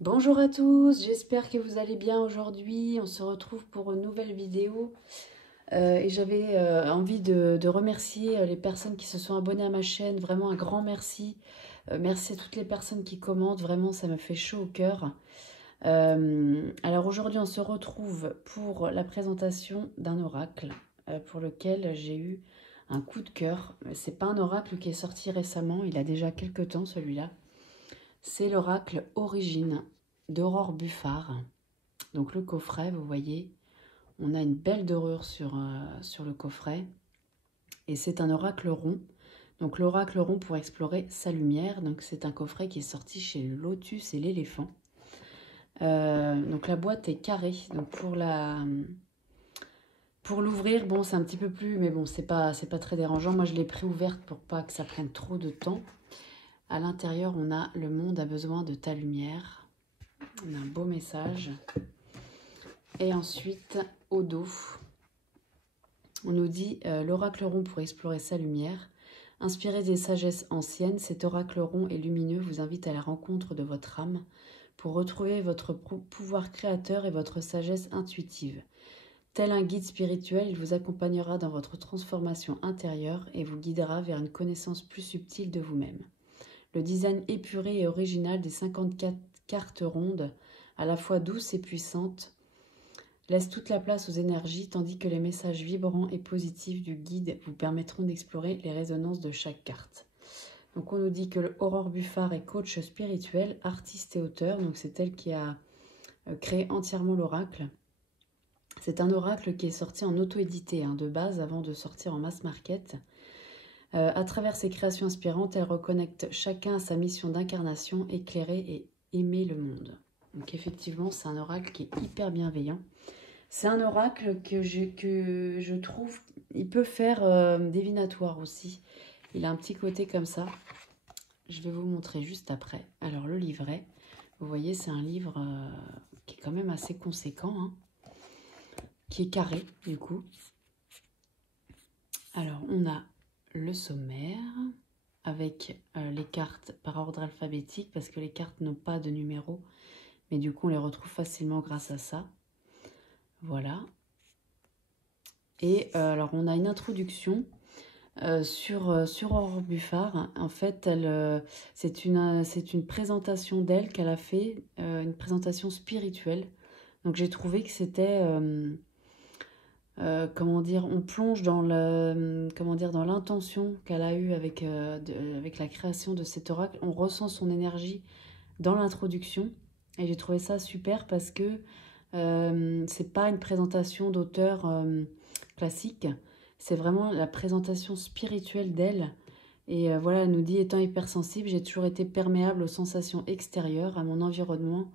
Bonjour à tous, j'espère que vous allez bien aujourd'hui. On se retrouve pour une nouvelle vidéo et j'avais envie de remercier les personnes qui se sont abonnées à ma chaîne. Vraiment un grand merci. Merci à toutes les personnes qui commentent, vraiment ça me fait chaud au cœur. Alors aujourd'hui on se retrouve pour la présentation d'un oracle pour lequel j'ai eu un coup de cœur. C'est pas un oracle qui est sorti récemment, il a déjà quelques temps celui-là. C'est l'oracle Origine d'Aurore Buffard. Donc le coffret, vous voyez, on a une belle dorure sur le coffret. Et c'est un oracle rond. Donc l'oracle rond pour explorer sa lumière. Donc c'est un coffret qui est sorti chez le Lotus et l'éléphant. Donc la boîte est carrée. Donc pour l'ouvrir, bon c'est un petit peu plus, mais bon c'est pas très dérangeant. Moi je l'ai pré-ouverte pour pas que ça prenne trop de temps. À l'intérieur, on a le monde a besoin de ta lumière. On a un beau message. Et ensuite, au dos, on nous dit l'oracle rond pour explorer sa lumière. Inspiré des sagesses anciennes, cet oracle rond et lumineux vous invite à la rencontre de votre âme pour retrouver votre pouvoir créateur et votre sagesse intuitive. Tel un guide spirituel, il vous accompagnera dans votre transformation intérieure et vous guidera vers une connaissance plus subtile de vous-même. Le design épuré et original des 54 cartes rondes, à la fois douces et puissantes, laisse toute la place aux énergies, tandis que les messages vibrants et positifs du guide vous permettront d'explorer les résonances de chaque carte. Donc on nous dit que Aurore Buffard est coach spirituel, artiste et auteur, donc c'est elle qui a créé entièrement l'oracle. C'est un oracle qui est sorti en auto-édité de base avant de sortir en mass market. À travers ses créations inspirantes, elle reconnecte chacun à sa mission d'incarnation, éclairer et aimer le monde. Donc effectivement, c'est un oracle qui est hyper bienveillant. C'est un oracle que je trouve, il peut faire divinatoire aussi. Il a un petit côté comme ça. Je vais vous montrer juste après. Alors le livret, vous voyez, c'est un livre qui est quand même assez conséquent, qui est carré du coup. Alors on a le sommaire avec les cartes par ordre alphabétique parce que les cartes n'ont pas de numéro, mais du coup on les retrouve facilement grâce à ça. Voilà. Et alors on a une introduction sur Aurore Buffard. En fait, c'est une présentation d'elle qu'elle a fait, une présentation spirituelle. Donc j'ai trouvé que c'était comment dire, on plonge dans dans l'intention qu'elle a eue avec la création de cet oracle. On ressent son énergie dans l'introduction et j'ai trouvé ça super parce que c'est pas une présentation d'auteur classique, c'est vraiment la présentation spirituelle d'elle. Et voilà, elle nous dit: étant hypersensible, j'ai toujours été perméable aux sensations extérieures, à mon environnement,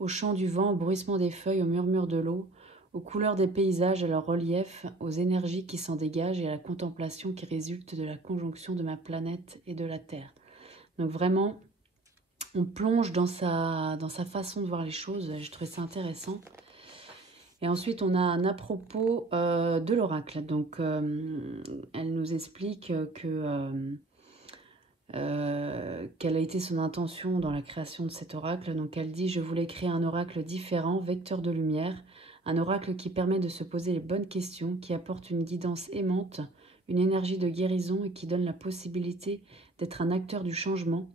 au chant du vent, au bruissement des feuilles, au murmure de l'eau, aux couleurs des paysages, à leur relief, aux énergies qui s'en dégagent et à la contemplation qui résulte de la conjonction de ma planète et de la Terre. Donc vraiment, on plonge dans sa façon de voir les choses. Je trouvais ça intéressant. Et ensuite, on a un à propos de l'oracle. Donc, elle nous explique quelle a été son intention dans la création de cet oracle. Donc, elle dit: je voulais créer un oracle différent, vecteur de lumière, un oracle qui permet de se poser les bonnes questions, qui apporte une guidance aimante, une énergie de guérison et qui donne la possibilité d'être un acteur du changement,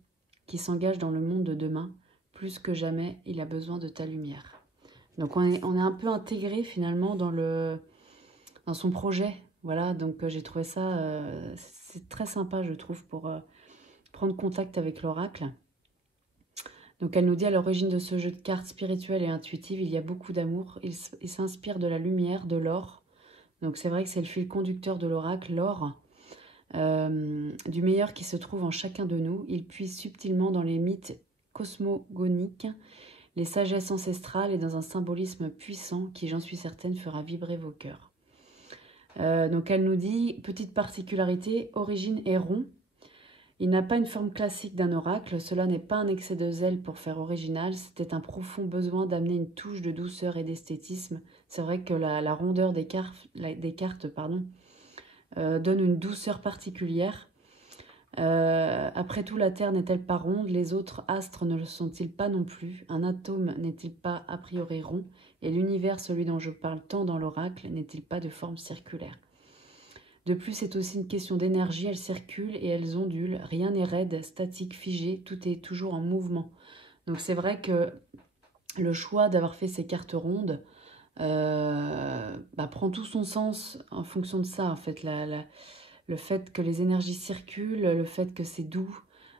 qui s'engage dans le monde de demain. Plus que jamais, il a besoin de ta lumière. Donc on est un peu intégré finalement dans son projet. Voilà, donc j'ai trouvé ça, c'est très sympa je trouve pour prendre contact avec l'oracle. Donc elle nous dit: à l'origine de ce jeu de cartes spirituel et intuitive, il y a beaucoup d'amour. Il s'inspire de la lumière, de l'or. Donc c'est vrai que c'est le fil conducteur de l'oracle, l'or. Du meilleur qui se trouve en chacun de nous. Il puise subtilement dans les mythes cosmogoniques, les sagesses ancestrales et dans un symbolisme puissant qui, j'en suis certaine, fera vibrer vos cœurs. Donc elle nous dit: petite particularité, origine est rond. Il n'a pas une forme classique d'un oracle, cela n'est pas un excès de zèle pour faire original, c'était un profond besoin d'amener une touche de douceur et d'esthétisme. C'est vrai que la rondeur des cartes donne une douceur particulière. Après tout, la Terre n'est-elle pas ronde? Les autres astres ne le sont-ils pas non plus? Un atome n'est-il pas a priori rond? Et l'univers, celui dont je parle tant dans l'oracle, n'est-il pas de forme circulaire? De plus, c'est aussi une question d'énergie, elles circulent et elles ondulent. Rien n'est raide, statique, figé, tout est toujours en mouvement. Donc c'est vrai que le choix d'avoir fait ces cartes rondes prend tout son sens en fonction de ça, en fait. Le fait que les énergies circulent, le fait que c'est doux.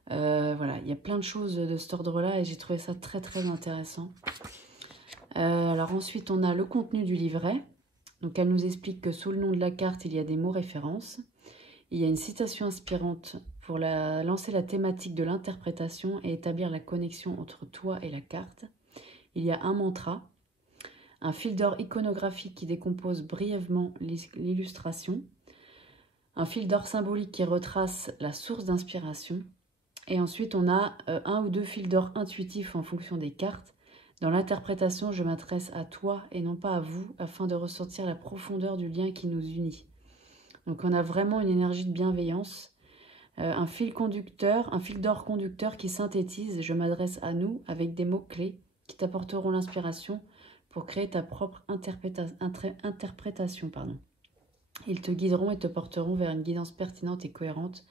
Voilà, il y a plein de choses de cet ordre-là et j'ai trouvé ça très très intéressant. Alors ensuite, on a le contenu du livret. Donc elle nous explique que sous le nom de la carte, il y a des mots références. Il y a une citation inspirante pour lancer la thématique de l'interprétation et établir la connexion entre toi et la carte. Il y a un mantra, un fil d'or iconographique qui décompose brièvement l'illustration, un fil d'or symbolique qui retrace la source d'inspiration, et ensuite on a un ou deux fils d'or intuitifs en fonction des cartes. Dans l'interprétation, je m'adresse à toi et non pas à vous, afin de ressentir la profondeur du lien qui nous unit. Donc on a vraiment une énergie de bienveillance, un fil d'or conducteur qui synthétise, je m'adresse à nous, avec des mots-clés qui t'apporteront l'inspiration pour créer ta propre interprétation. Ils te guideront et te porteront vers une guidance pertinente et cohérente.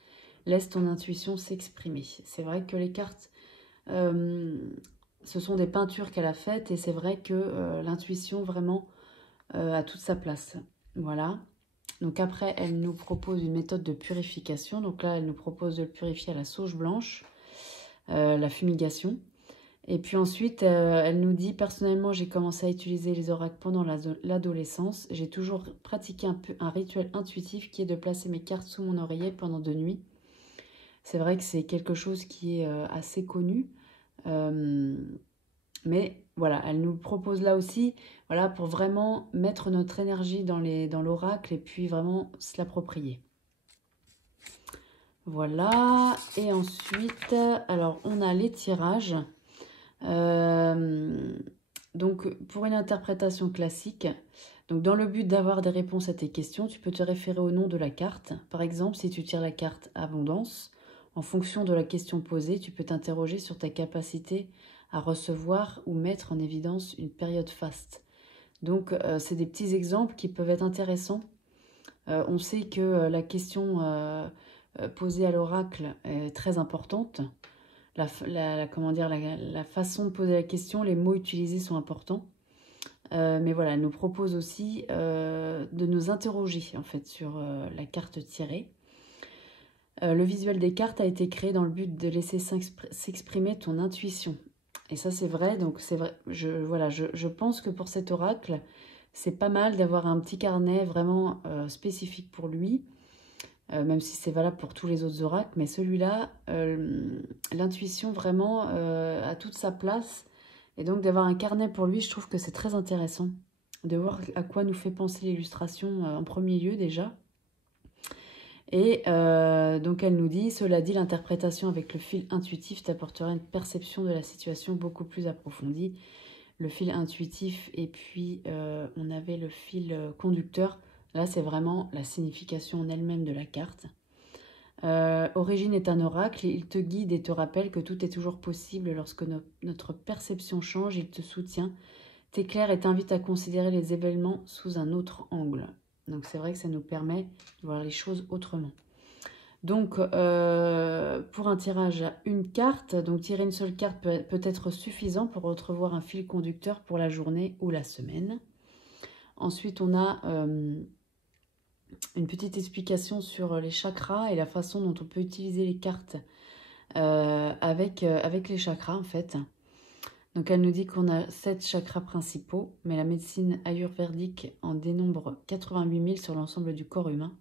Laisse ton intuition s'exprimer. C'est vrai que les cartes, ce sont des peintures qu'elle a faites et c'est vrai que l'intuition vraiment a toute sa place. Voilà. Donc après, elle nous propose une méthode de purification. Donc là, elle nous propose de le purifier à la sauge blanche, la fumigation. Et puis ensuite, elle nous dit, personnellement, j'ai commencé à utiliser les oracles pendant l'adolescence. J'ai toujours pratiqué un rituel intuitif qui est de placer mes cartes sous mon oreiller pendant 2 nuits. C'est vrai que c'est quelque chose qui est assez connu. Mais voilà, elle nous propose là aussi, voilà, pour vraiment mettre notre énergie dans l'oracle et puis vraiment se l'approprier. Voilà, et ensuite, alors on a les tirages. Donc pour une interprétation classique, donc dans le but d'avoir des réponses à tes questions, tu peux te référer au nom de la carte. Par exemple, si tu tires la carte Abondance, en fonction de la question posée, tu peux t'interroger sur ta capacité à recevoir ou mettre en évidence une période faste. Donc c'est des petits exemples qui peuvent être intéressants. On sait que la question posée à l'oracle est très importante. La façon de poser la question, les mots utilisés sont importants. Mais voilà, elle nous propose aussi de nous interroger en fait sur la carte tirée. Le visuel des cartes a été créé dans le but de laisser s'exprimer ton intuition. Et ça c'est vrai, donc c'est vrai. Je pense que pour cet oracle, c'est pas mal d'avoir un petit carnet vraiment spécifique pour lui. Même si c'est valable pour tous les autres oracles, mais celui-là, l'intuition vraiment a toute sa place. Et donc d'avoir un carnet pour lui, je trouve que c'est très intéressant. De voir à quoi nous fait penser l'illustration en premier lieu déjà. Et donc elle nous dit, cela dit, l'interprétation avec le fil intuitif t'apportera une perception de la situation beaucoup plus approfondie. Le fil intuitif et puis on avait le fil conducteur. Là, c'est vraiment la signification en elle-même de la carte. Origine est un oracle, il te guide et te rappelle que tout est toujours possible lorsque notre perception change, il te soutient, t'éclaire et t'invite à considérer les événements sous un autre angle. Donc c'est vrai que ça nous permet de voir les choses autrement. Donc pour un tirage à une carte, donc tirer une seule carte peut être suffisant pour entrevoir un fil conducteur pour la journée ou la semaine. Ensuite, on a une petite explication sur les chakras et la façon dont on peut utiliser les cartes avec les chakras en fait. Donc elle nous dit qu'on a 7 chakras principaux, mais la médecine ayurvédique en dénombre 88 000 sur l'ensemble du corps humain.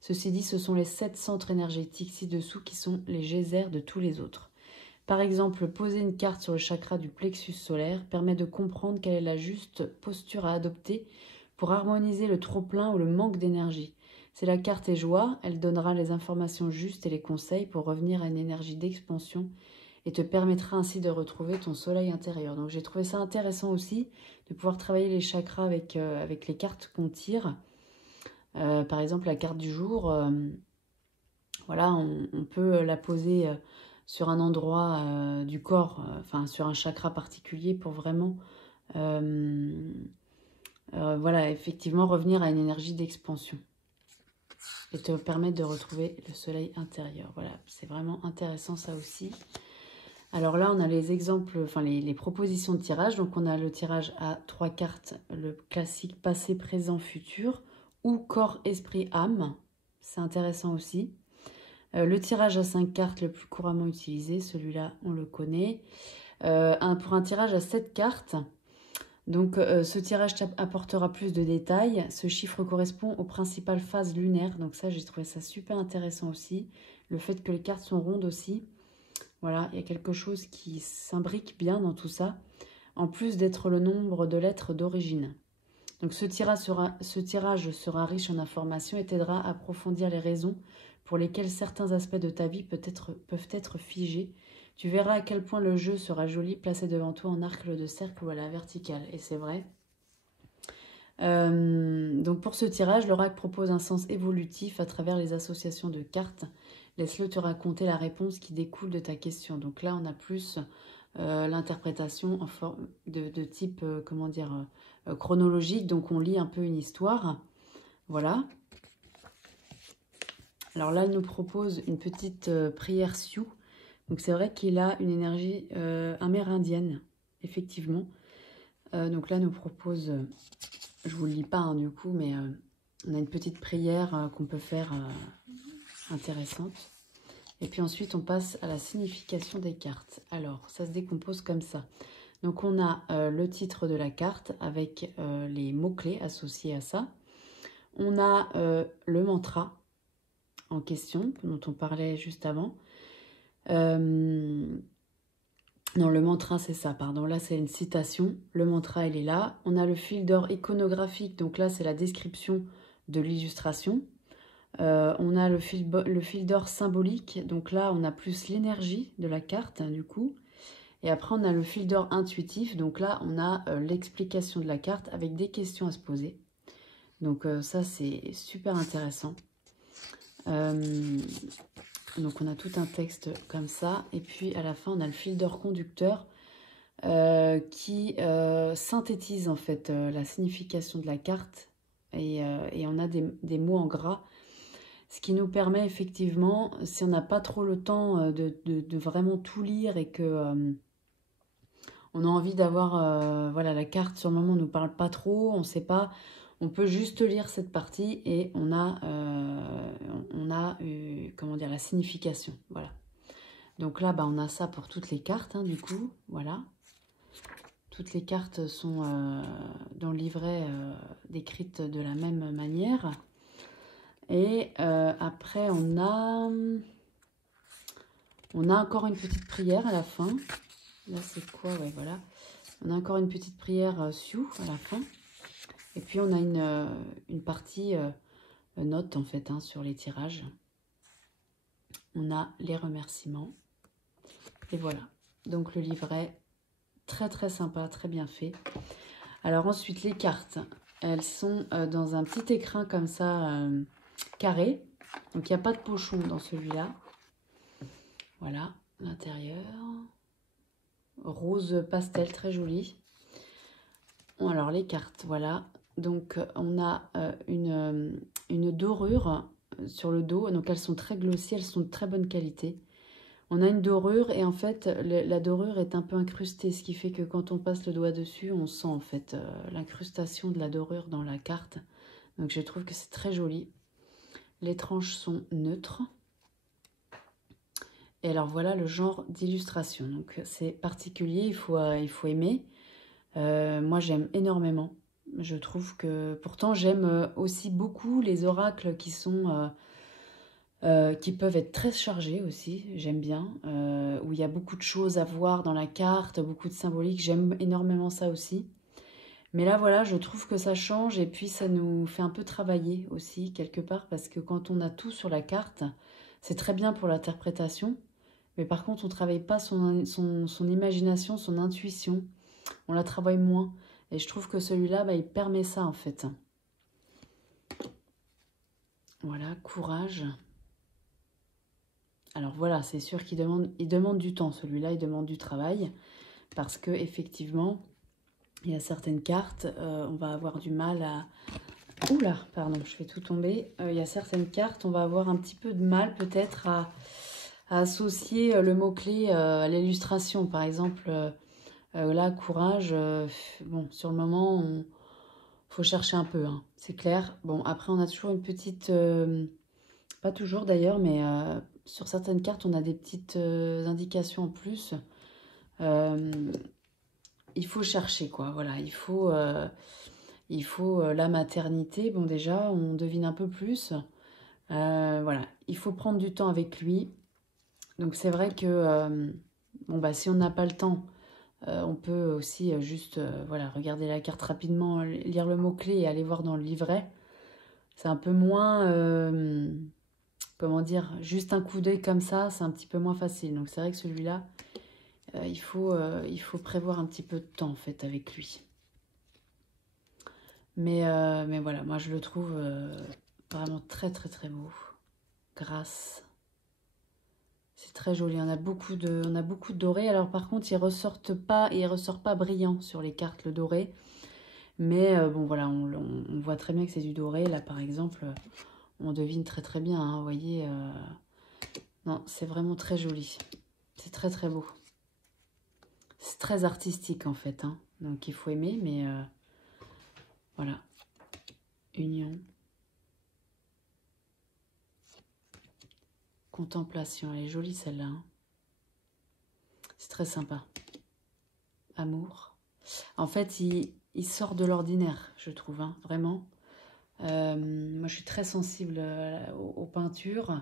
Ceci dit, ce sont les 7 centres énergétiques ci-dessous qui sont les geysers de tous les autres. Par exemple, poser une carte sur le chakra du plexus solaire permet de comprendre quelle est la juste posture à adopter pour harmoniser le trop-plein ou le manque d'énergie. Si la carte est joie, elle donnera les informations justes et les conseils pour revenir à une énergie d'expansion et te permettra ainsi de retrouver ton soleil intérieur. Donc j'ai trouvé ça intéressant aussi de pouvoir travailler les chakras avec les cartes qu'on tire. Par exemple, la carte du jour, Voilà, on peut la poser sur un endroit du corps, enfin sur un chakra particulier pour vraiment, voilà, effectivement revenir à une énergie d'expansion et te permettre de retrouver le soleil intérieur. Voilà, c'est vraiment intéressant ça aussi. Alors là, on a les exemples, enfin les propositions de tirage. Donc on a le tirage à 3 cartes, le classique passé, présent, futur, ou corps, esprit, âme. C'est intéressant aussi. Le tirage à 5 cartes le plus couramment utilisé, celui-là on le connaît. Pour un tirage à 7 cartes, donc ce tirage apportera plus de détails. Ce chiffre correspond aux principales phases lunaires, donc ça j'ai trouvé ça super intéressant aussi. Le fait que les cartes sont rondes aussi, voilà, il y a quelque chose qui s'imbrique bien dans tout ça, en plus d'être le nombre de lettres d'origine. Donc ce tirage sera riche en informations et t'aidera à approfondir les raisons pour lesquelles certains aspects de ta vie peuvent être figés. Tu verras à quel point le jeu sera joli placé devant toi en arc de cercle ou à la verticale. Et c'est vrai. Donc pour ce tirage, l'oracle propose un sens évolutif à travers les associations de cartes. Laisse-le te raconter la réponse qui découle de ta question. Donc là, on a plus l'interprétation en forme de type, comment dire, chronologique. Donc on lit un peu une histoire. Voilà. Alors là, il nous propose une petite prière Sioux. Donc c'est vrai qu'il a une énergie amérindienne, effectivement. Donc là, il nous propose, je vous le lis pas hein, du coup, mais on a une petite prière qu'on peut faire intéressante. Et puis ensuite, on passe à la signification des cartes. Alors, ça se décompose comme ça. Donc on a le titre de la carte avec les mots-clés associés à ça. On a le mantra en question, dont on parlait juste avant. Non, le mantra, c'est ça, pardon. Là, c'est une citation. Le mantra, il est là. On a le fil d'or iconographique. Donc là, c'est la description de l'illustration. On a le fil d'or symbolique. Donc là, on a plus l'énergie de la carte, hein, du coup. Et après, on a le fil d'or intuitif. Donc là, on a l'explication de la carte avec des questions à se poser. Donc ça, c'est super intéressant. Donc on a tout un texte comme ça. Et puis à la fin, on a le fil d'or conducteur qui synthétise en fait la signification de la carte. Et on a des mots en gras. Ce qui nous permet effectivement, si on n'a pas trop le temps de vraiment tout lire et que on a envie d'avoir voilà, la carte sur le moment ne nous parle pas trop, on ne sait pas, on peut juste lire cette partie et on a comment dire, la signification. Voilà. Donc là, bah, on a ça pour toutes les cartes, hein, du coup. Voilà. Toutes les cartes sont dans le livret décrites de la même manière. Et après, on a encore une petite prière à la fin. Là, c'est quoi? Ouais, voilà. On a encore une petite prière Sioux à la fin. Et puis, on a une partie note, en fait, hein, sur les tirages. On a les remerciements. Et voilà. Donc, le livret, très, très sympa, très bien fait. Alors, ensuite, les cartes. Elles sont dans un petit écrin comme ça, carré. Donc, il n'y a pas de pochon dans celui-là. Voilà, l'intérieur. Rose pastel, très joli. Bon, alors, les cartes, voilà. Donc, on a une dorure sur le dos. Donc, elles sont très glossy, elles sont de très bonne qualité. On a une dorure et en fait, la dorure est un peu incrustée. Ce qui fait que quand on passe le doigt dessus, on sent en fait l'incrustation de la dorure dans la carte. Donc, je trouve que c'est très joli. Les tranches sont neutres. Et alors, voilà le genre d'illustration. Donc, c'est particulier, il faut aimer. Moi, j'aime énormément. Je trouve que... Pourtant, j'aime aussi beaucoup les oracles qui sont... qui peuvent être très chargés aussi, j'aime bien. Où il y a beaucoup de choses à voir dans la carte, beaucoup de symbolique. J'aime énormément ça aussi. Mais là, voilà, je trouve que ça change et puis ça nous fait un peu travailler aussi, quelque part. Parce que quand on a tout sur la carte, c'est très bien pour l'interprétation. Mais par contre, on ne travaille pas son imagination, son intuition. On la travaille moins. Et je trouve que celui-là, bah, il permet ça, en fait. Voilà, courage. Alors voilà, c'est sûr il demande du temps, celui-là, il demande du travail, parce que effectivement, il y a certaines cartes, on va avoir du mal à... Oula, pardon, je fais tout tomber. Il y a certaines cartes, on va avoir un petit peu de mal peut-être à associer le mot-clé à l'illustration. Par exemple, là, courage, bon, sur le moment, faut chercher un peu, hein, c'est clair. Bon, après, on a toujours une petite... pas toujours d'ailleurs, mais sur certaines cartes, on a des petites indications en plus. Il faut chercher, quoi. Voilà, il faut la maternité. Bon, déjà, on devine un peu plus. Voilà, il faut prendre du temps avec lui. Donc, c'est vrai que, bon, bah, si on n'a pas le temps, on peut aussi juste voilà, regarder la carte rapidement, lire le mot-clé et aller voir dans le livret. C'est un peu moins... comment dire, juste un coup d'œil comme ça, c'est un petit peu moins facile. Donc c'est vrai que celui-là, il faut prévoir un petit peu de temps en fait avec lui. Mais voilà, moi je le trouve vraiment très très très beau. Grâce. C'est très joli. On a beaucoup de doré. Alors par contre, il ressort pas brillant sur les cartes le doré. Mais bon voilà, on voit très bien que c'est du doré. Là par exemple, on devine très très bien. Hein, vous voyez, non, c'est vraiment très joli. C'est très très beau. C'est très artistique en fait, hein. Donc il faut aimer, mais voilà. Union. Contemplation, elle est jolie celle-là, hein. C'est très sympa. Amour. En fait, il sort de l'ordinaire, je trouve, hein, vraiment. Moi, je suis très sensible aux peintures.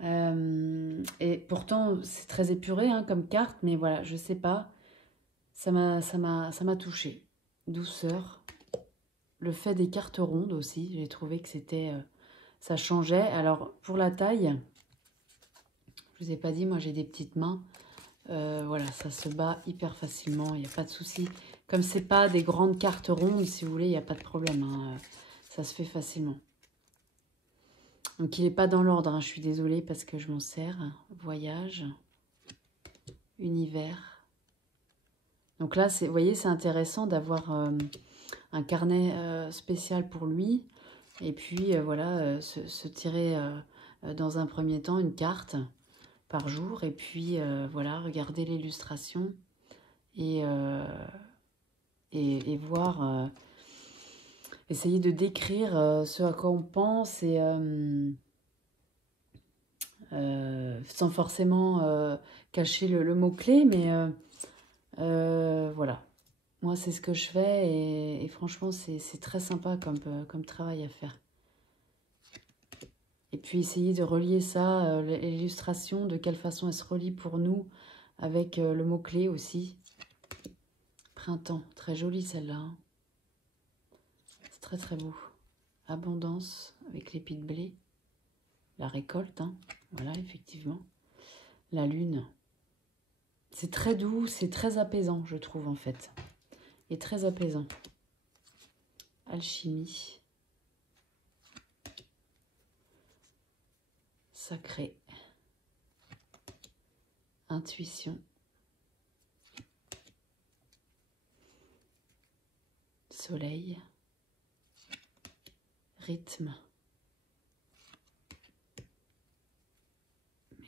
Et pourtant, c'est très épuré hein, comme carte, mais voilà, je sais pas. Ça m'a touchée. Douceur. Le fait des cartes rondes aussi, j'ai trouvé que c'était... ça changeait. Alors, pour la taille, je vous ai pas dit, moi j'ai des petites mains. Voilà, ça se bat hyper facilement, il n'y a pas de souci. Comme c'est pas des grandes cartes rondes, si vous voulez, il n'y a pas de problème. Hein, ça se fait facilement. Donc, il n'est pas dans l'ordre, hein, je suis désolée parce que je m'en sers. Voyage, univers. Donc là, vous voyez, c'est intéressant d'avoir un carnet spécial pour lui. Et puis, voilà, se tirer dans un premier temps une carte par jour. Et puis, voilà, regarder l'illustration et voir, essayer de décrire ce à quoi on pense et sans forcément cacher le mot-clé. Mais voilà, moi, c'est ce que je fais et franchement, c'est très sympa comme travail à faire. Et puis, essayer de relier ça, l'illustration, de quelle façon elle se relie pour nous avec le mot-clé aussi. Printemps, très jolie celle-là. Hein. C'est très très beau. Abondance avec l'épi de blé. La récolte, hein. Voilà, effectivement. La lune. C'est très doux, c'est très apaisant, je trouve, en fait. Et très apaisant. Alchimie. Sacré. Intuition. Soleil. Rythme.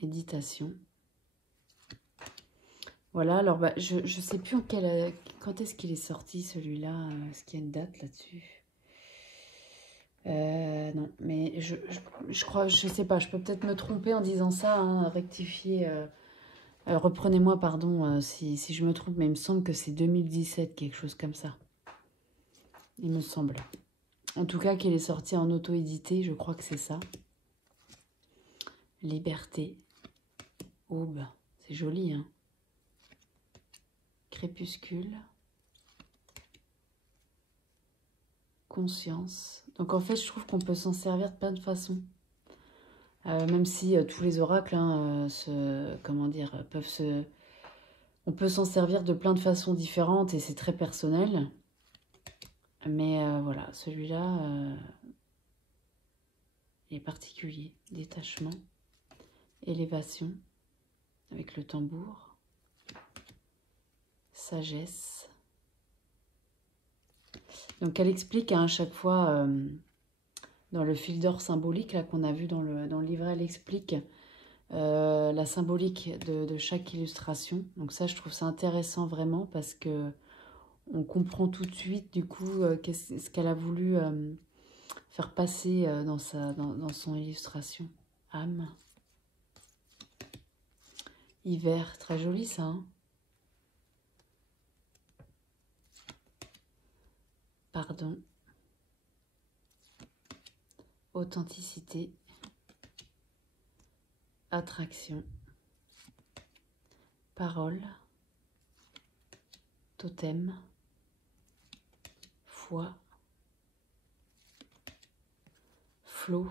Méditation. Voilà, alors bah, je ne sais plus quand est-ce qu'il est sorti celui-là. Est-ce qu'il y a une date là-dessus? Non, mais je crois, je sais pas, je peux peut-être me tromper en disant ça, hein, rectifier. Reprenez-moi, pardon, si je me trompe, mais il me semble que c'est 2017, quelque chose comme ça. Il me semble. En tout cas, qu'il est sorti en auto-édité, je crois que c'est ça. Liberté. Aube. C'est joli, hein. Crépuscule. Conscience. Donc en fait, je trouve qu'on peut s'en servir de plein de façons. Même si tous les oracles, hein, comment dire, on peut s'en servir de plein de façons différentes et c'est très personnel. Mais voilà, celui-là est particulier. Détachement, élévation avec le tambour, sagesse. Donc elle explique à chaque fois, dans le fil d'or symbolique qu'on a vu dans le livret, elle explique la symbolique de chaque illustration. Donc ça, je trouve ça intéressant vraiment parce que on comprend tout de suite du coup ce qu'elle a voulu faire passer dans son illustration. Âme. Hiver, très joli ça. Hein, pardon. Authenticité. Attraction. Parole. Totem. Foi. Flot.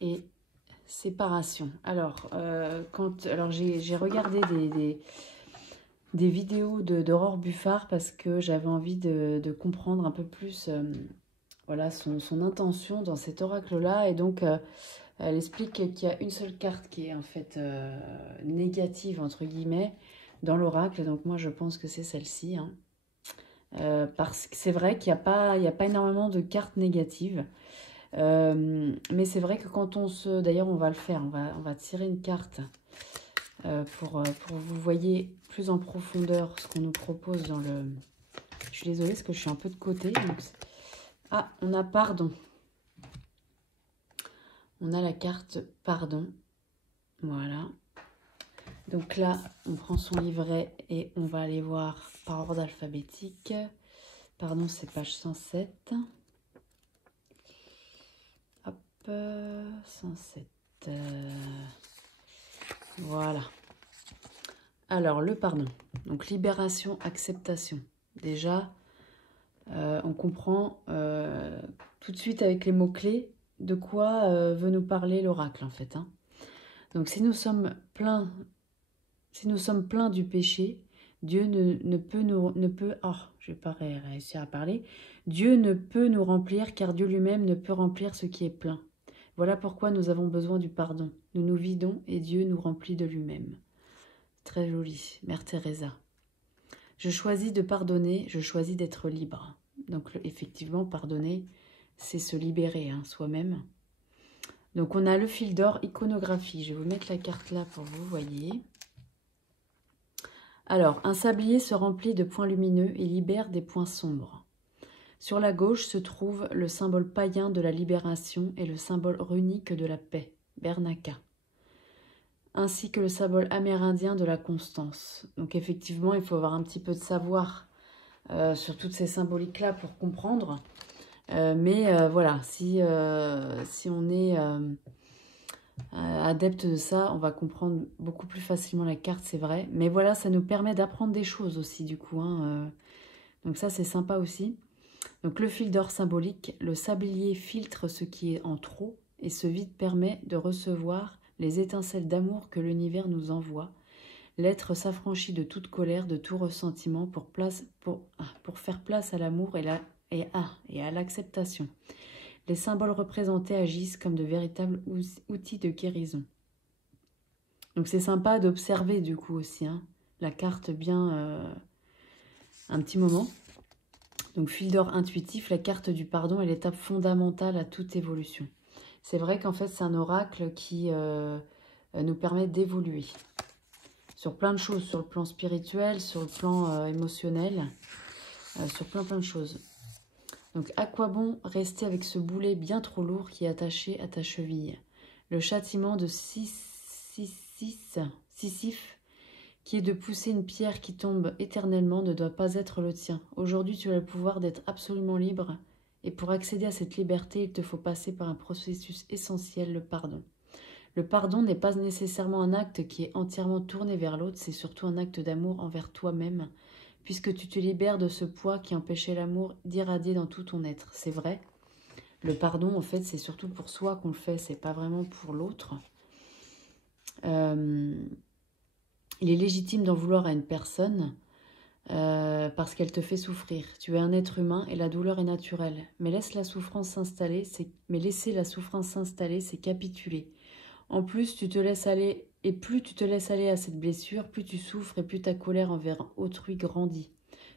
Et séparation. Alors, j'ai regardé des vidéos d'Aurore Buffard parce que j'avais envie de comprendre un peu plus voilà, son intention dans cet oracle-là. Et donc, elle explique qu'il y a une seule carte qui est en fait négative, entre guillemets, dans l'oracle. Donc moi, je pense que c'est celle-ci. Hein. Parce que c'est vrai qu'il n'y a pas énormément de cartes négatives. Mais c'est vrai que quand on se... D'ailleurs, on va le faire. On va tirer une carte pour vous voyez plus en profondeur ce qu'on nous propose dans le... Je suis désolée parce que je suis un peu de côté. Donc... Ah, on a pardon. On a la carte pardon. Voilà. Donc là, on prend son livret et on va aller voir par ordre alphabétique. Pardon, c'est page 107. Hop, 107. Voilà. Alors, le pardon. Donc, libération, acceptation. Déjà, on comprend tout de suite avec les mots-clés de quoi veut nous parler l'oracle, en fait. Hein. Donc, si nous sommes pleins du péché, Dieu ne peut oh, je vais pas réussir à parler. Dieu ne peut nous remplir car Dieu lui-même ne peut remplir ce qui est plein. Voilà pourquoi nous avons besoin du pardon. Nous nous vidons et Dieu nous remplit de lui-même. Très joli, Mère Teresa. Je choisis de pardonner, je choisis d'être libre. Donc effectivement, pardonner, c'est se libérer hein, soi-même. Donc on a le fil d'or, iconographie. Je vais vous mettre la carte là pour vous, voyez. Alors, un sablier se remplit de points lumineux et libère des points sombres. Sur la gauche se trouve le symbole païen de la libération et le symbole runique de la paix, Bernaka, ainsi que le symbole amérindien de la constance. Donc effectivement, il faut avoir un petit peu de savoir sur toutes ces symboliques-là pour comprendre. Mais voilà, si on est adepte de ça, on va comprendre beaucoup plus facilement la carte, c'est vrai. Mais voilà, ça nous permet d'apprendre des choses aussi, du coup. Hein, donc ça, c'est sympa aussi. Donc le fil d'or symbolique, le sablier filtre ce qui est en trop et ce vide permet de recevoir les étincelles d'amour que l'univers nous envoie. L'être s'affranchit de toute colère, de tout ressentiment pour faire place à l'amour et à l'acceptation. Les symboles représentés agissent comme de véritables outils de guérison. Donc c'est sympa d'observer du coup aussi hein, la carte bien un petit moment. Donc fil d'or intuitif, la carte du pardon est l'étape fondamentale à toute évolution. C'est vrai qu'en fait c'est un oracle qui nous permet d'évoluer sur plein de choses, sur le plan spirituel, sur le plan émotionnel, sur plein de choses. Donc, à quoi bon rester avec ce boulet bien trop lourd qui est attaché à ta cheville? Le châtiment de Sisyphe, qui est de pousser une pierre qui tombe éternellement, ne doit pas être le tien. Aujourd'hui, tu as le pouvoir d'être absolument libre, et pour accéder à cette liberté, il te faut passer par un processus essentiel, le pardon. Le pardon n'est pas nécessairement un acte qui est entièrement tourné vers l'autre, c'est surtout un acte d'amour envers toi-même, puisque tu te libères de ce poids qui empêchait l'amour d'irradier dans tout ton être. C'est vrai, le pardon, en fait, c'est surtout pour soi qu'on le fait, c'est pas vraiment pour l'autre. Il est légitime d'en vouloir à une personne, parce qu'elle te fait souffrir. Tu es un être humain et la douleur est naturelle. Mais laisser la souffrance s'installer, c'est capituler. En plus, tu te laisses aller, et plus tu te laisses aller à cette blessure, plus tu souffres et plus ta colère envers autrui grandit.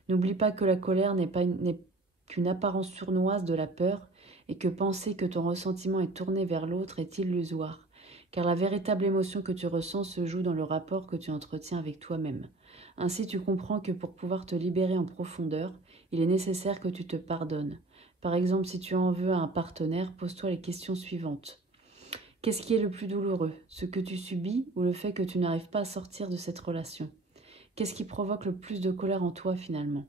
N'oublie pas que la colère n'est qu'une apparence sournoise de la peur et que penser que ton ressentiment est tourné vers l'autre est illusoire, car la véritable émotion que tu ressens se joue dans le rapport que tu entretiens avec toi-même. Ainsi, tu comprends que pour pouvoir te libérer en profondeur, il est nécessaire que tu te pardonnes. Par exemple, si tu en veux à un partenaire, pose-toi les questions suivantes. Qu'est-ce qui est le plus douloureux, ce que tu subis ou le fait que tu n'arrives pas à sortir de cette relation? Qu'est-ce qui provoque le plus de colère en toi finalement?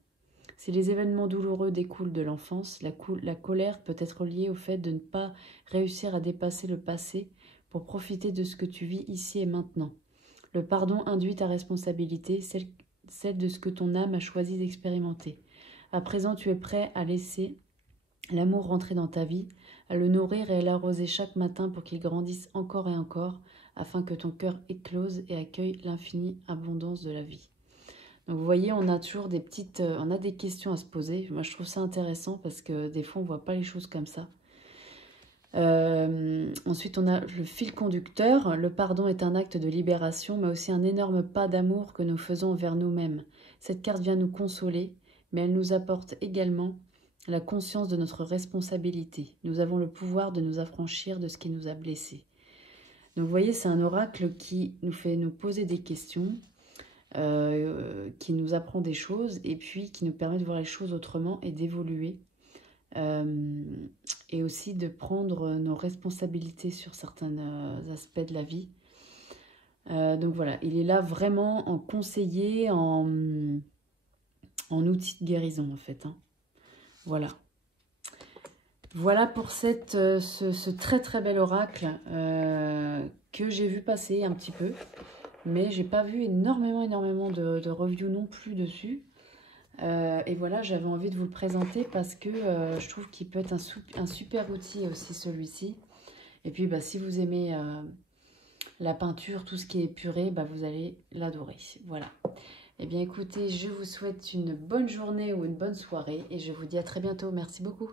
Si les événements douloureux découlent de l'enfance, la colère peut être liée au fait de ne pas réussir à dépasser le passé pour profiter de ce que tu vis ici et maintenant. Le pardon induit ta responsabilité, celle de ce que ton âme a choisi d'expérimenter. À présent, tu es prêt à laisser l'amour rentrer dans ta vie, à le nourrir et à l'arroser chaque matin pour qu'il grandisse encore et encore, afin que ton cœur éclose et accueille l'infinie abondance de la vie. Donc vous voyez, on a toujours on a des questions à se poser. Moi, je trouve ça intéressant parce que des fois, on ne voit pas les choses comme ça. Ensuite, on a le fil conducteur. Le pardon est un acte de libération, mais aussi un énorme pas d'amour que nous faisons vers nous-mêmes. Cette carte vient nous consoler, mais elle nous apporte également la conscience de notre responsabilité. Nous avons le pouvoir de nous affranchir de ce qui nous a blessés. Donc vous voyez, c'est un oracle qui nous fait nous poser des questions, qui nous apprend des choses et puis qui nous permet de voir les choses autrement et d'évoluer. Et aussi de prendre nos responsabilités sur certains aspects de la vie. Donc voilà, il est là vraiment en conseiller, en outil de guérison en fait. Hein. Voilà. Voilà pour ce très très bel oracle que j'ai vu passer un petit peu. Mais j'ai pas vu énormément de reviews non plus dessus. Et voilà, j'avais envie de vous le présenter parce que je trouve qu'il peut être un super outil aussi celui-ci. Et puis bah, si vous aimez la peinture, tout ce qui est épuré, bah, vous allez l'adorer. Voilà. Eh bien écoutez, je vous souhaite une bonne journée ou une bonne soirée et je vous dis à très bientôt. Merci beaucoup.